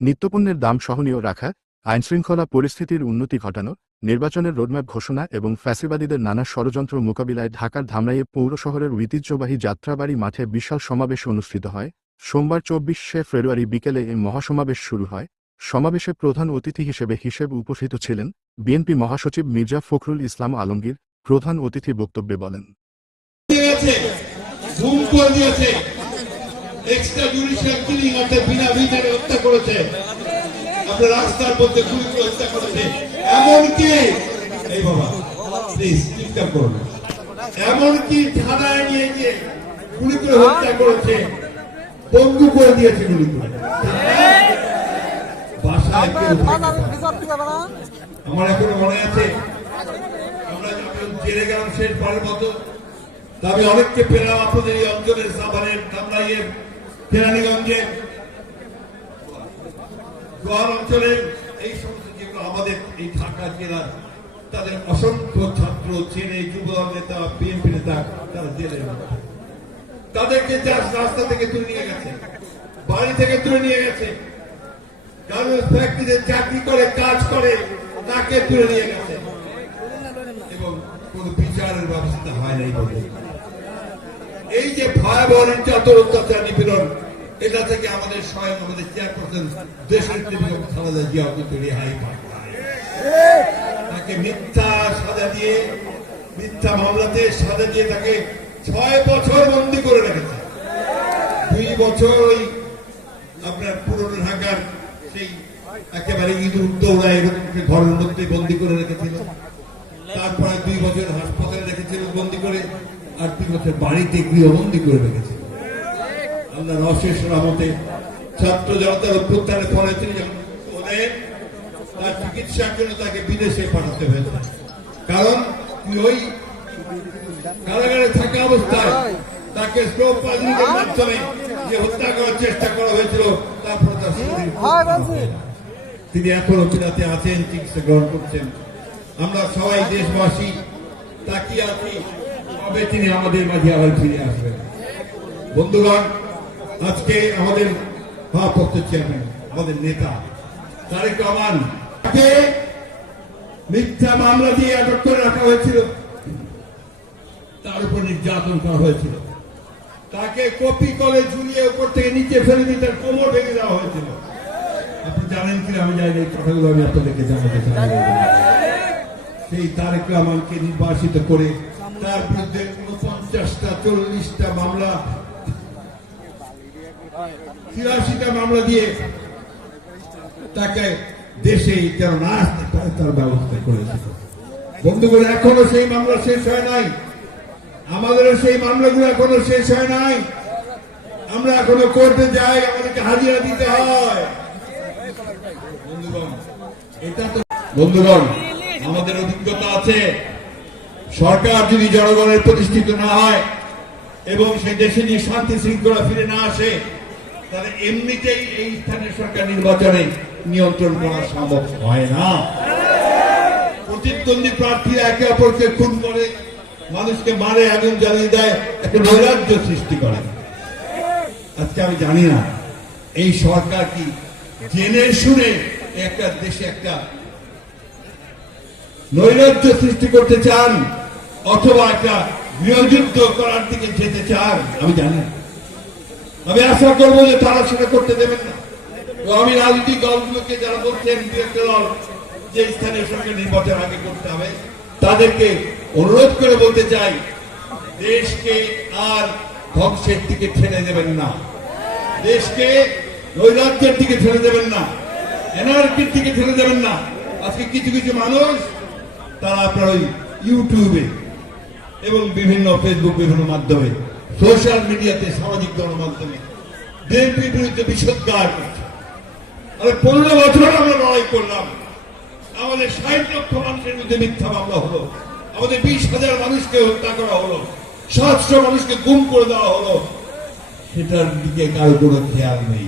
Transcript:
নিত্যপণ্যের দাম সহনীয় রাখা, আইনশৃঙ্খলা পরিস্থিতির উন্নতি ঘটানো, নির্বাচনের রোডম্যাপ ঘোষণা এবং ফ্যাসিবাদীদের নানা ষড়যন্ত্র মোকাবিলায় ঢাকার ধামরাইয়ে পৌর শহরের ঐতিহ্যবাহী যাত্রাবাড়ি মাঠে বিশাল সমাবেশ অনুষ্ঠিত হয়। সোমবার চব্বিশে ফেব্রুয়ারি বিকেলে এই মহাসমাবেশ শুরু হয়। সমাবেশে প্রধান অতিথি হিসেবে হিসেব উপস্থিত ছিলেন বিএনপি মহাসচিব মির্জা ফখরুল ইসলাম আলমগীর, প্রধান অতিথি বক্তব্যে বলেন দিয়েছে গুম করে দিয়েছে এক্সট্রা রাস্তার মধ্যে গুলি করে হত্যা করেছে। এমনকি এমনকি বন্ধু করে দিয়েছে গুলি। আমার এখনও মনে আছে, আমরা যখন জেলে গেলাম শেষবারের মতো আমি অনেককে পেলাম আপনাদের এই অঞ্চলের সাভারের, কামরাইয়ের কেরানীগঞ্জে গোয়ার অঞ্চলের এই সমস্ত যেগুলো আমাদের এই ঢাকা জেলার তাদের অসংখ্য ছাত্র, ছেলে, যুবদল নেতা, বিএনপি নেতা, তারা মধ্যে। তাদেরকে রাস্তা থেকে তুলে নিয়ে গেছে, বাড়ি থেকে তুলে নিয়ে গেছে। গার্মেন্টস ফ্যাক্টরিতে চাকরি করে, কাজ করে, তাকে তুলে নিয়ে গেছে। এবং কোন বিচারের ব্যবস্থা হয় নাই বলে। এই যে ভয়াবহ নির্যাতন, অত্যাচার, নিপীড়ন এটা থেকে আমাদের স্বয়ং আমাদের চেয়ারপারসন দেশের খালেদা জিয়া কিন্তু রেহাই পায় তাকে মিথ্যা সাজা দিয়ে, মিথ্যা মামলাতে সাজা দিয়ে তাকে ছয় বছর বন্দি করে রেখেছে। দুই বছর ওই আপনার পুরনো ঢাকার সেই একেবারে ইঁদুর দৌড়া এরকম ঘরের মধ্যে বন্দি করে রেখেছিল। তারপরে দুই বছর হাসপাতালে রেখেছিল বন্দি করে, আর দুই বছর বাড়িতে গৃহবন্দি করে রেখেছিল। আল্লাহর অশেষ রহমতে ছাত্র জনতার অভ্যুত্থানের ফলে তিনি যখন হলেন তার চিকিৎসার জন্য তাকে বিদেশে পাঠাতে হয়েছে। কারণ ওই কারাগারে থাকা অবস্থায় তাকে স্ট্রোক পাজনিকের মাধ্যমে যে হত্যা করার চেষ্টা করা হয়েছিল তারপরে তার শরীর তিনি এখনও চিনাতে আছেন চিকিৎসা গ্রহণ করছেন। আমরা সবাই দেশবাসী তাকিয়ে আছি কবে তিনি আমাদের মাঝে আবার ফিরে আসবেন? বন্ধুগণ আজকে আমাদের ভারপ্রাপ্ত চেয়ারম্যান, আমাদের নেতা, তারেক রহমান মিথ্যা মামলা দিয়ে আটক করে রাখা হয়েছিল। তার উপর নির্যাতন করা হয়েছিল। তাকে কপি করে ঝুলিয়ে উপর থেকে নিচে ফেলে দিয়ে তার কোমর ভেঙে দেওয়া হয়েছিল। আপনি জানেন কি আমি জানি এই কথাগুলো আমি আপনাদেরকে জানাতে চাই। সেই তারেক রহমানকে নির্বাসিত করে তার বিরুদ্ধে উনপঞ্চাশটা, চল্লিশটা মামলা মামলা দিয়ে তাকে দেশে তার ব্যবস্থা করেছে। বন্ধুগণ, এখনও সেই মামলা শেষ হয় নাই। সেই মামলাগুলো এখনও শেষ হয় নাই। আমরা এখনও যাই, আমাদেরকে হাজিরা দিতে হয়। বন্ধুগণ আমাদের অভিজ্ঞতা আছে। সরকার যদি জনগণের প্রতিষ্ঠিত না হয় এবং সেই দেশে যদি শান্তি শৃঙ্খলা ফিরে না আসে তাহলে এমনিতেই এই স্থানীয় সরকার নির্বাচনে নিয়ন্ত্রণ করা সম্ভব হয় না। প্রতিদ্বন্দ্বী প্রার্থীরা একে অপরকে খুন করে, মানুষকে মারে, আগুন জ্বালিয়ে দেয়, একটা নৈরাজ্য সৃষ্টি করে। আজকে আমি জানি না, এই সরকার কি জেনে শুনে একটা দেশে একটা নৈরাজ্য সৃষ্টি করতে চান, অথবা একটা গৃহযুদ্ধ করার দিকে যেতে চান? আমি জানি না। আমি আশা করব যে তারা সেটা করতে দেবেন না। আমি রাজনৈতিক দলগুলোকে যারা বলছেন একটা দল, যে স্থানীয় সরকার নির্বাচন আগে করতে হবে, তাদেরকে অনুরোধ করে বলতে চাই, দেশকে আর ধ্বংসের দিকে ঠেলে দেবেন না। দেশকে নৈরাজ্যের দিকে ঠেলে দেবেন না। এনআরপির দিকে ঠেলে দেবেন না। আজকে কিছু কিছু মানুষ, তারা আপনার ওই ইউটিউবে এবং বিভিন্ন ফেসবুক, বিভিন্ন মাধ্যমে সোশ্যাল মিডিয়াতে সামাজিক গণমাধ্যমে। বিএনপির বিরুদ্ধে বিষোদ্গার করছে আরে পনেরো বছর আমরা লড়াই করলাম। আমাদের ষাট লক্ষ মানুষের বিরুদ্ধে মিথ্যা মামলা হলো। আমাদের বিশ হাজার মানুষকে হত্যা করা হলো। সাতশো মানুষকে গুম করে দেওয়া হলো। সেটার দিকে কারও কোনো খেয়াল নেই।